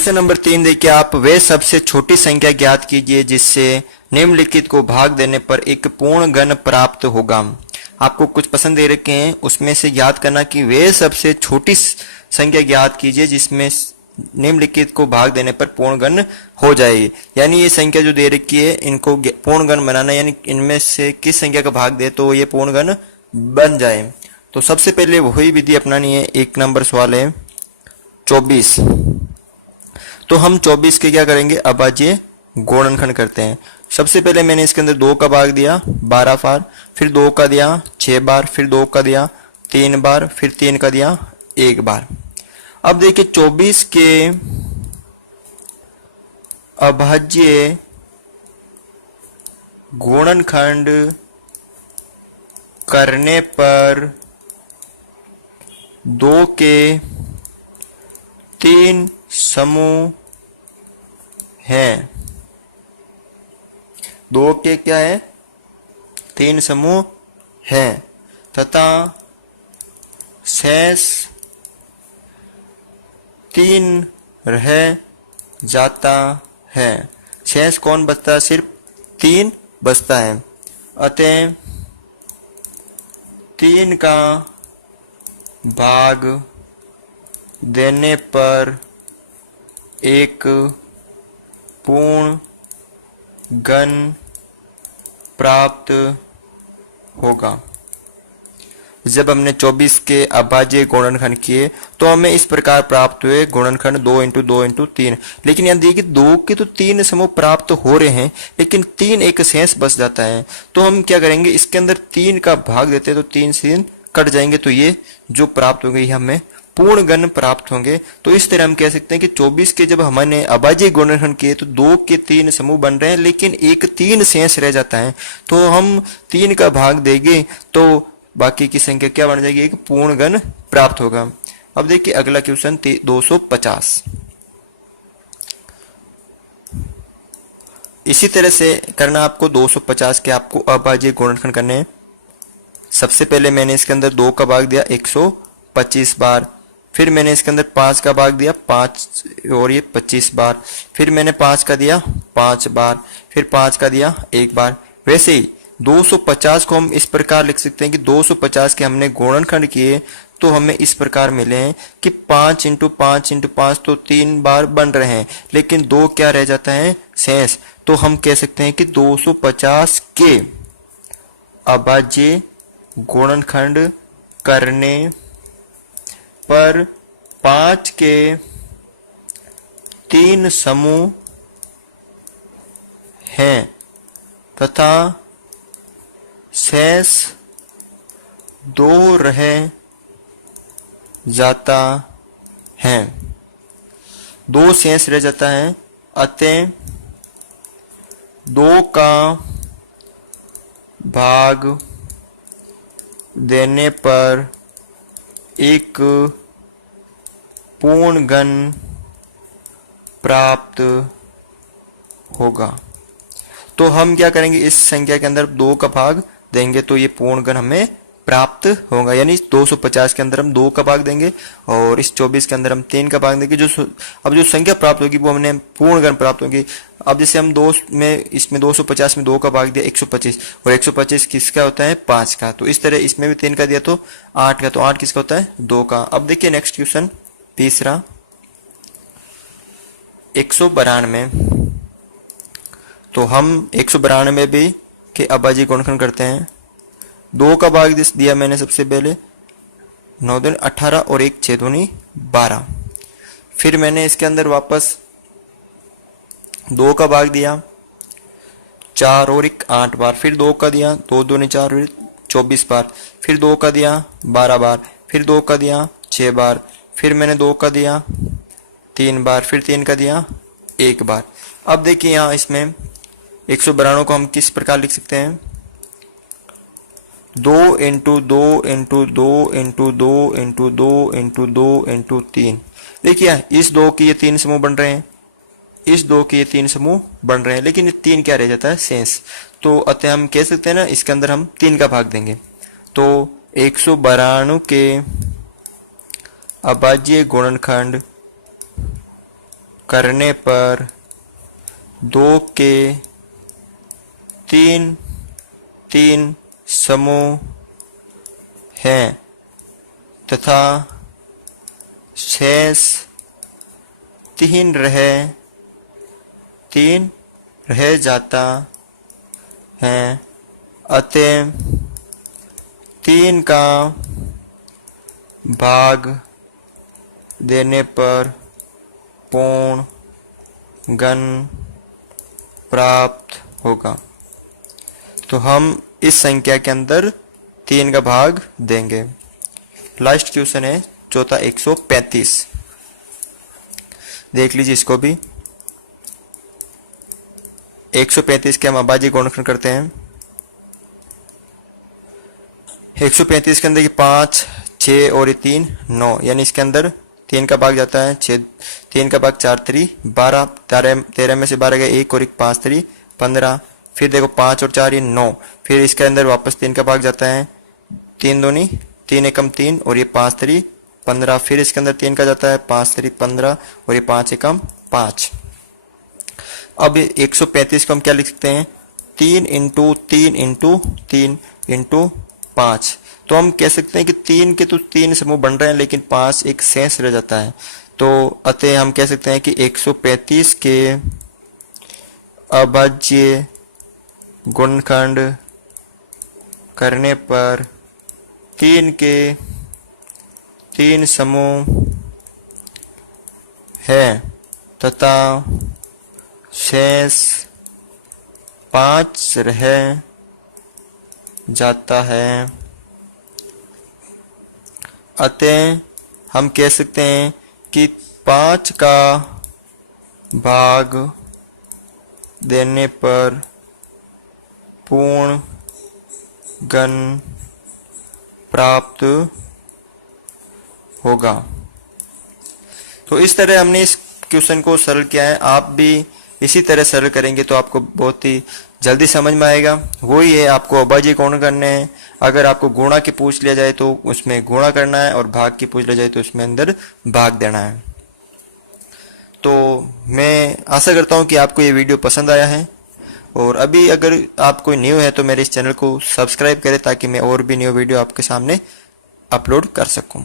Question number 3 देखिए, आप वे सबसे छोटी संख्या ज्ञात कीजिए जिससे निम्नलिखित को भाग देने पर एक पूर्ण घन प्राप्त होगा। आपको कुछ पसंद दे रखे हैं, उसमें से याद करना कि वे सबसे छोटी संख्या ज्ञात कीजिए जिसमें निम्नलिखित को भाग देने पर पूर्ण घन हो जाएगी। यानी ये संख्या जो दे रखी है इनको पूर्ण घन बनाना, यानी इनमें से किस संख्या का भाग दे तो ये पूर्ण घन बन जाए। तो सबसे पहले वही विधि अपनानी है। 1 नंबर सवाल है 24। तो हम 24 के क्या करेंगे, अभाज्य गुणनखंड करते हैं। सबसे पहले मैंने इसके अंदर 2 का भाग दिया 12 बार, फिर 2 का दिया 6 बार, फिर 2 का दिया 3 बार, फिर 3 का दिया 1 बार। अब देखिए 24 के अभाज्य गुणनखंड करने पर 2 के 3 समूह हैं। 2 के क्या है, 3 समूह हैं तथा शेष 3 रह जाता है। शेष कौन बचता है, सिर्फ 3 बचता है। अतः 3 का भाग देने पर एक पूर्ण घन प्राप्त होगा। जब हमने 24 के अभाज्य गुणनखंड किए तो हमें इस प्रकार प्राप्त हुए गुणनखंड 2 इंटू 2 इंटू 3। लेकिन यहाँ देखिए 2 के तो 3 समूह प्राप्त हो रहे हैं, लेकिन 3 एक शेष बच जाता है। तो हम क्या करेंगे, इसके अंदर 3 का भाग देते हैं तो 3 से कट जाएंगे, तो ये जो प्राप्त होंगे ये हमें पूर्ण घन प्राप्त होंगे। तो इस तरह हम कह सकते हैं कि 24 के जब हमने अभाज्य गुणनखंड किए तो 2 के 3 समूह बन रहे हैं, लेकिन एक 3 शेष रह जाता है। तो हम 3 का भाग देंगे तो बाकी की संख्या क्या बन जाएगी, एक पूर्ण घन प्राप्त होगा। अब देखिए अगला क्वेश्चन 250। इसी तरह से करना आपको 250 के आपको अभाज्य गुणनखंड करने हैं। सबसे पहले मैंने इसके अंदर 2 का भाग दिया 125 बार, फिर मैंने इसके अंदर 5 का भाग दिया 5 और ये 25 बार, फिर मैंने 5 का दिया 5 बार, फिर 5 का दिया 1 बार। वैसे ही 250 को हम इस प्रकार लिख सकते हैं कि 250 के हमने गुणनखंड किए तो हमें इस प्रकार मिले हैं कि 5 इंटू 5 इंटू 5 तो 3 बार बन रहे हैं, लेकिन 2 क्या रह जाता है, शेष। तो हम कह सकते हैं कि 250 के अभाज्य गुणनखंड करने पर 5 के 3 समूह हैं तथा शेष 2 रह जाता है। 2 शेष रह जाता है। अतः 2 का भाग देने पर एक पूर्ण घन प्राप्त होगा। तो हम क्या करेंगे, इस संख्या के अंदर 2 का भाग देंगे तो ये पूर्ण घन हमें प्राप्त होगा। यानी 250 के अंदर हम 2 का भाग देंगे और इस 24 के अंदर हम 3 का भाग देंगे। अब जो संख्या प्राप्त होगी वो हमने पूर्ण घन प्राप्त होगी। अब जैसे हम 2 में इसमें 250 में 2 का भाग दिया 125, और 125 किसका होता है, 5 का। तो इस तरह इसमें भी 3 का दिया तो 8 का, तो 8 किसका होता है, 2 का। अब देखिए नेक्स्ट क्वेश्चन तीसरा 192। तो हम 192 भी के अभाज्य गुणनखंड करते हैं। 2 का भाग दिया मैंने सबसे पहले 9 दूनी 18 और 1 6 दूनी 12। फिर मैंने इसके अंदर वापस 2 का भाग दिया 4 और 1 8 बार, फिर 2 का दिया 2 दूनी 4 और 24 बार, फिर 2 का दिया 12 बार, फिर 2 का दिया 6 बार, फिर मैंने 2 का दिया 3 बार, फिर 3 का दिया 1 बार। अब देखिए यहाँ इसमें 192 को हम किस प्रकार लिख सकते हैं, 2 into 2 into 2 into 2 into 2 into 2 into 3। देखिए इस 2 के ये 3 समूह बन रहे हैं, इस 2 के ये 3 समूह बन रहे हैं, लेकिन ये 3 क्या रह जाता है, शेष। तो अतः हम कह सकते हैं ना, इसके अंदर हम 3 का भाग देंगे। तो 192 के अभाज्य गुणनखंड करने पर 2 के 3 3 समूह हैं तथा शेष 3 रह जाता है, अतः 3 का भाग देने पर पूर्ण घन प्राप्त होगा। तो हम इस संख्या के अंदर 3 का भाग देंगे। लास्ट क्वेश्चन है चौथा 135। देख लीजिए इसको भी। 135 के हम अभाज्य गुणनखंड करते हैं। 135 के अंदर ये 5, 6 और ये 3, 9, यानी इसके अंदर 3 का भाग जाता है 6, 3 का भाग 4 3 12, 13 में से 12 गए 1 और 1 5 3 15, फिर देखो 5 और 4 ये 9, फिर इसके अंदर वापस 3 का भाग जाता है 3 दूनी 3 एकम 3 और ये 5 3 15, फिर इसके अंदर 3 का जाता है 5 3 15 और ये 5 एकम 5। अब 135 को हम क्या लिख सकते हैं 3 इंटू 3 इंटू 3 इंटू 5। तो हम कह सकते हैं कि 3 के तो 3 समूह बन रहे हैं लेकिन 5 एक शेष रह जाता है। तो अतः हम कह सकते हैं कि 135 के अभाज्य गुणनखंड करने पर 3 के 3 समूह है तथा शेष 5 रह जाता है, अतः हम कह सकते हैं कि 5 का भाग देने पर पूर्ण घन प्राप्त होगा। तो इस तरह हमने इस क्वेश्चन को सरल किया है। आप भी इसी तरह सरल करेंगे तो आपको बहुत ही जल्दी समझ में आएगा। वही है, आपको अभाज्य गुण करने हैं। अगर आपको गुणा की पूछ लिया जाए तो उसमें गुणा करना है और भाग की पूछ लिया जाए तो उसमें अंदर भाग देना है। तो मैं आशा करता हूं कि आपको ये वीडियो पसंद आया है, और अभी अगर आप कोई न्यू है तो मेरे इस चैनल को सब्सक्राइब करें ताकि मैं और भी न्यू वीडियो आपके सामने अपलोड कर सकूं।